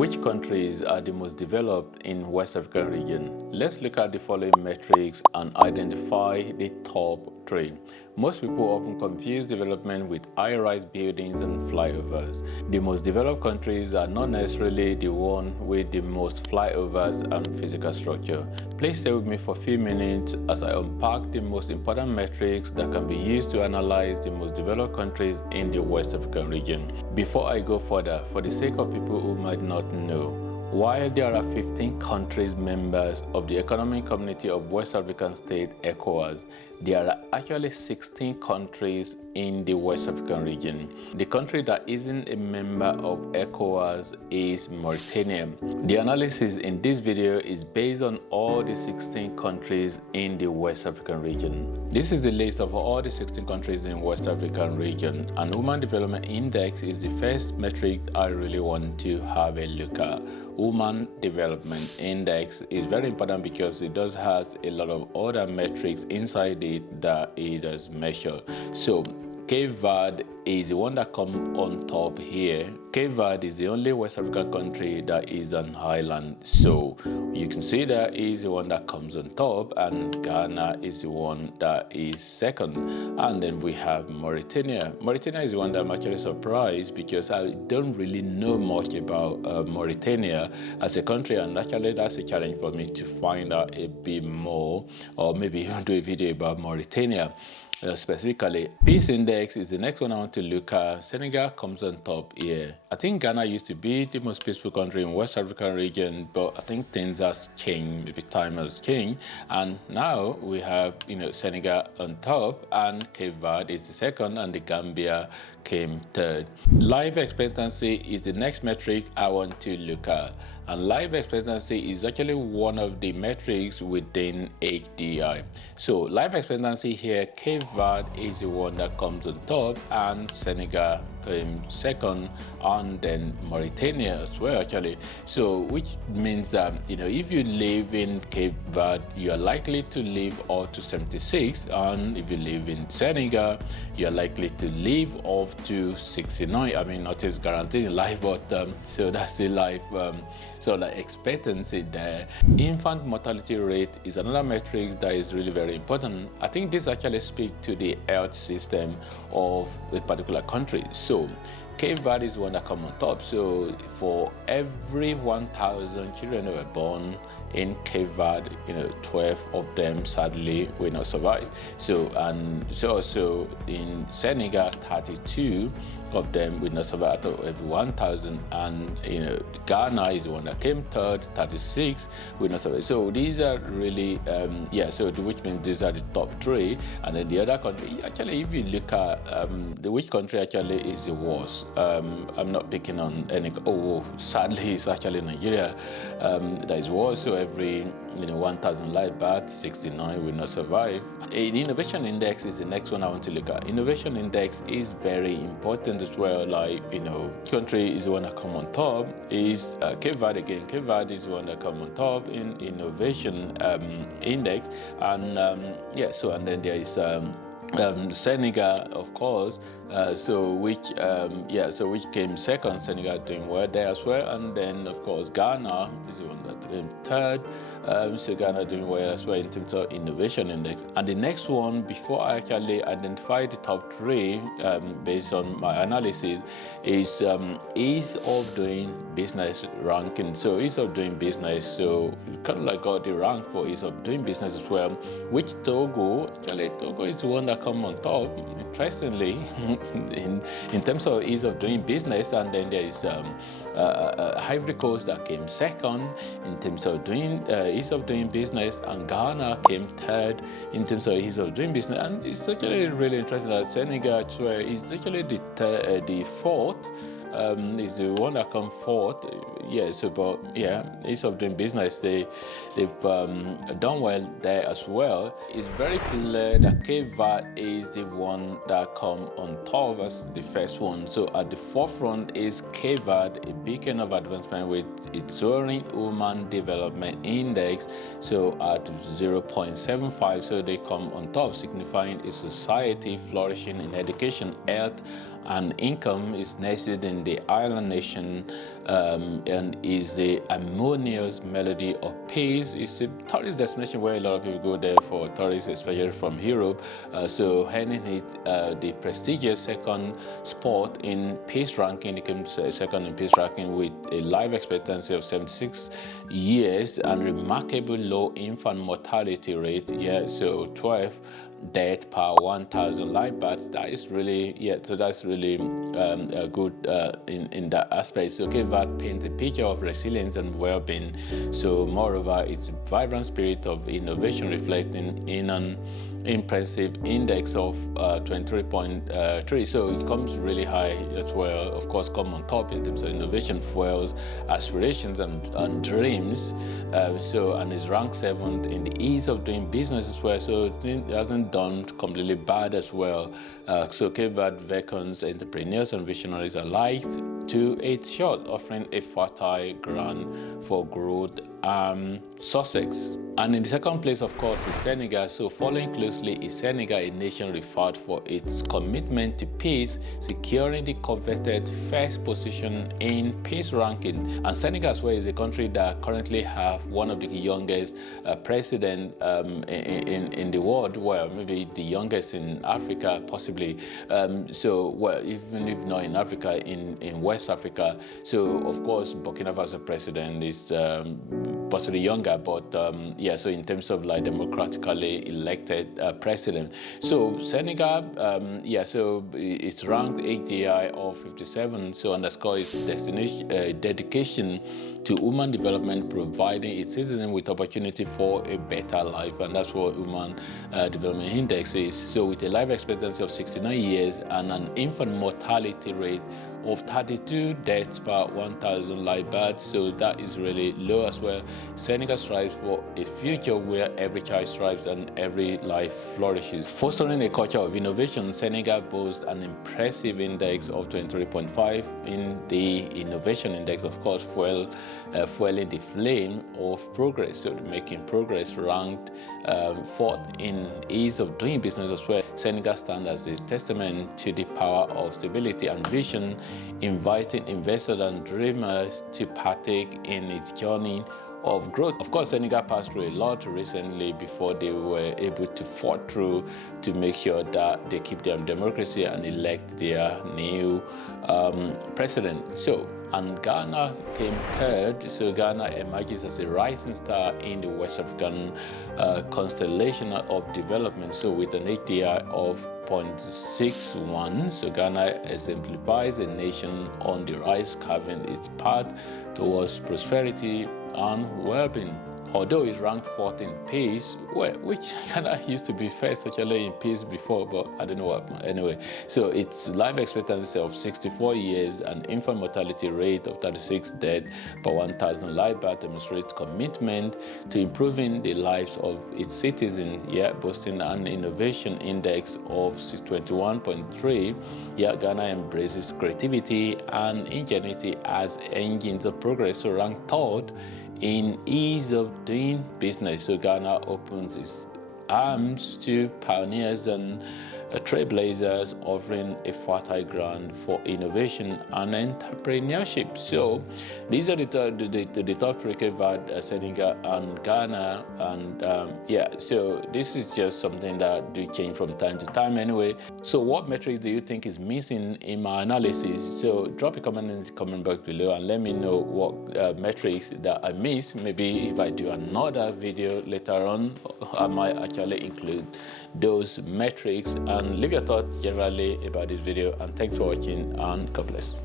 Which countries are the most developed in West African region? Let's look at the following metrics and identify the top three. Most people often confuse development with high-rise buildings and flyovers. The most developed countries are not necessarily the one with the most flyovers and physical structure. Please stay with me for a few minutes as I unpack the most important metrics that can be used to analyze the most developed countries in the West African region. Before I go further, for the sake of people who might not know, while there are 15 countries members of the Economic Community of West African States, ECOWAS, there are actually 16 countries in the West African region. The country that isn't a member of ECOWAS is Mauritania. The analysis in this video is based on all the 16 countries in the West African region. This is the list of all the 16 countries in West African region, and Human Development Index is the first metric I really want to have a look at. Human Development Index is very important because it does has a lot of other metrics inside it that it does measure. So Cape Verde is the one that comes on top here. Cape Verde is the only West African country that is an island. So you can see that is the one that comes on top, and Ghana is the one that is second. And then we have Mauritania. Mauritania is the one that I'm actually surprised because I don't really know much about Mauritania as a country, and actually that's a challenge for me to find out a bit more, or maybe even do a video about Mauritania. Specifically, Peace Index is the next one I want to look at. Senegal comes on top here. I think Ghana used to be the most peaceful country in West African region, but I think things has changed, maybe time has changed, and now we have Senegal on top, and Cape Verde is the second, and the Gambia came third. Life expectancy is the next metric I want to look at, and life expectancy is actually one of the metrics within HDI. So life expectancy here, Cape Verde is the one that comes on top, and Senegal came second, and then Mauritania as well actually. So which means that if you live in Cape Verde, you are likely to live up to 76, and if you live in Senegal, you are likely to live up to 69. I mean, not just guaranteed life, but so that's the life so like expectancy there. Infant mortality rate is another metric that is really very important. I think this actually speaks to the health system of a particular country. So Cape Verde is one that comes on top. So for every 1,000 children who were born in Cape Verde, 12 of them sadly will not survive. So also in Senegal, 32 of them will not survive out of every 1,000, and Ghana is the one that came third, 36 will not survive. So these are really which means these are the top three, and then the other country actually, if you look at which country actually is the worst, I'm not picking on any. Sadly it's actually Nigeria that is worse. So every 1,000 live births, 69 will not survive. An innovation index is the next one I want to look at. Innovation index is very important as well. Like country is the one that come on top is Cape Verde again. Cape Verde is the one that come on top in innovation index, and and then there is Senegal, of course, which came second. Senegal doing well there as well, and then of course Ghana is the one that came third. So Ghana doing well as well in terms of innovation index. And the next one, before I actually identify the top three based on my analysis, is ease of doing business ranking. So ease of doing business, so kind of like got the rank for ease of doing business as well, which Togo is the one that come on top, interestingly, in terms of ease of doing business. And then there is Ivory Coast that came second in terms of doing ease of doing business, and Ghana came third in terms of ease of doing business. And it's actually really interesting that Senegal is actually the fourth. Is the one that come fourth. Ease of doing business, they've done well there as well. It's very clear that Cape Verde is the one that come on top as the first one. So at the forefront is Cape Verde, a beacon of advancement with its soaring Human Development Index, so at 0.75. So they come on top, signifying a society flourishing in education, health, and income is nested in the island nation and is the harmonious melody of peace. It's a tourist destination where a lot of people go there for tourists, especially from Europe. So handing it the prestigious second spot in peace ranking, it came second in peace ranking with a life expectancy of 76 years and remarkable low infant mortality rate. Yeah, so 12 death per 1,000 live births. That is really, yeah, so that's really good in that aspect. So Cape Verde paints a picture of resilience and well-being. So moreover, it's a vibrant spirit of innovation reflecting in an impressive index of 23.3. So it comes really high as well. Of course, come on top in terms of innovation, fuels, aspirations, and dreams. And is ranked 7th in the ease of doing business as well. So it hasn't done completely bad as well. So Cape Verde beckons entrepreneurs and visionaries alike to its shore, offering a fertile ground for growth success. And in the second place, of course, is Senegal. So following closely is Senegal, a nation referred for its commitment to peace, securing the coveted first position in peace ranking. And Senegal as well is a country that currently have one of the youngest president in the world. Well, maybe the youngest in Africa, possibly. Well, even if not in Africa, in West Africa. So of course, Burkina Faso president is possibly younger, but yeah, so in terms of like democratically elected president. So Senegal, yeah, so it's ranked AGI of 57, so underscore its dedication to human development, providing its citizens with opportunity for a better life, and that's what Human Development Index is. So with a life expectancy of 69 years and an infant mortality rate of 32 deaths per 1,000 live births, so that is really low as well. Senegal strives for a future where every child thrives and every life flourishes. Fostering a culture of innovation, Senegal boasts an impressive index of 23.5 in the innovation index, of course, fueling the flame of progress. So making progress, ranked 4th in ease of doing business as well. Senegal stands as a testament to the power of stability and vision, inviting investors and dreamers to partake in its journey of growth. Of course, Senegal passed through a lot recently before they were able to fight through to make sure that they keep their democracy and elect their new president. And Ghana came third. So Ghana emerges as a rising star in the West African constellation of development. So with an ATI of 0.61, so Ghana exemplifies a nation on the rise, carving its path towards prosperity and well-being. Although it's ranked 4th in peace, which Ghana used to be first actually in peace before, but I don't know what. Anyway, so its life expectancy of 64 years and infant mortality rate of 36 deaths per 1,000 live births demonstrates commitment to improving the lives of its citizens, boasting an innovation index of 21.3. Ghana embraces creativity and ingenuity as engines of progress, so ranked 3rd in ease of doing business. So Ghana opens its arms to pioneers and trailblazers, offering a fertile ground for innovation and entrepreneurship. So these are the top three: Cape Verde, Senegal, and Ghana. And so this is just something that do change from time to time anyway. So what metrics do you think is missing in my analysis? So drop a comment in the comment box below and let me know what metrics that I missed. Maybe if I do another video later on, I might actually include those metrics. And leave your thoughts generally about this video, and thanks for watching, and God bless.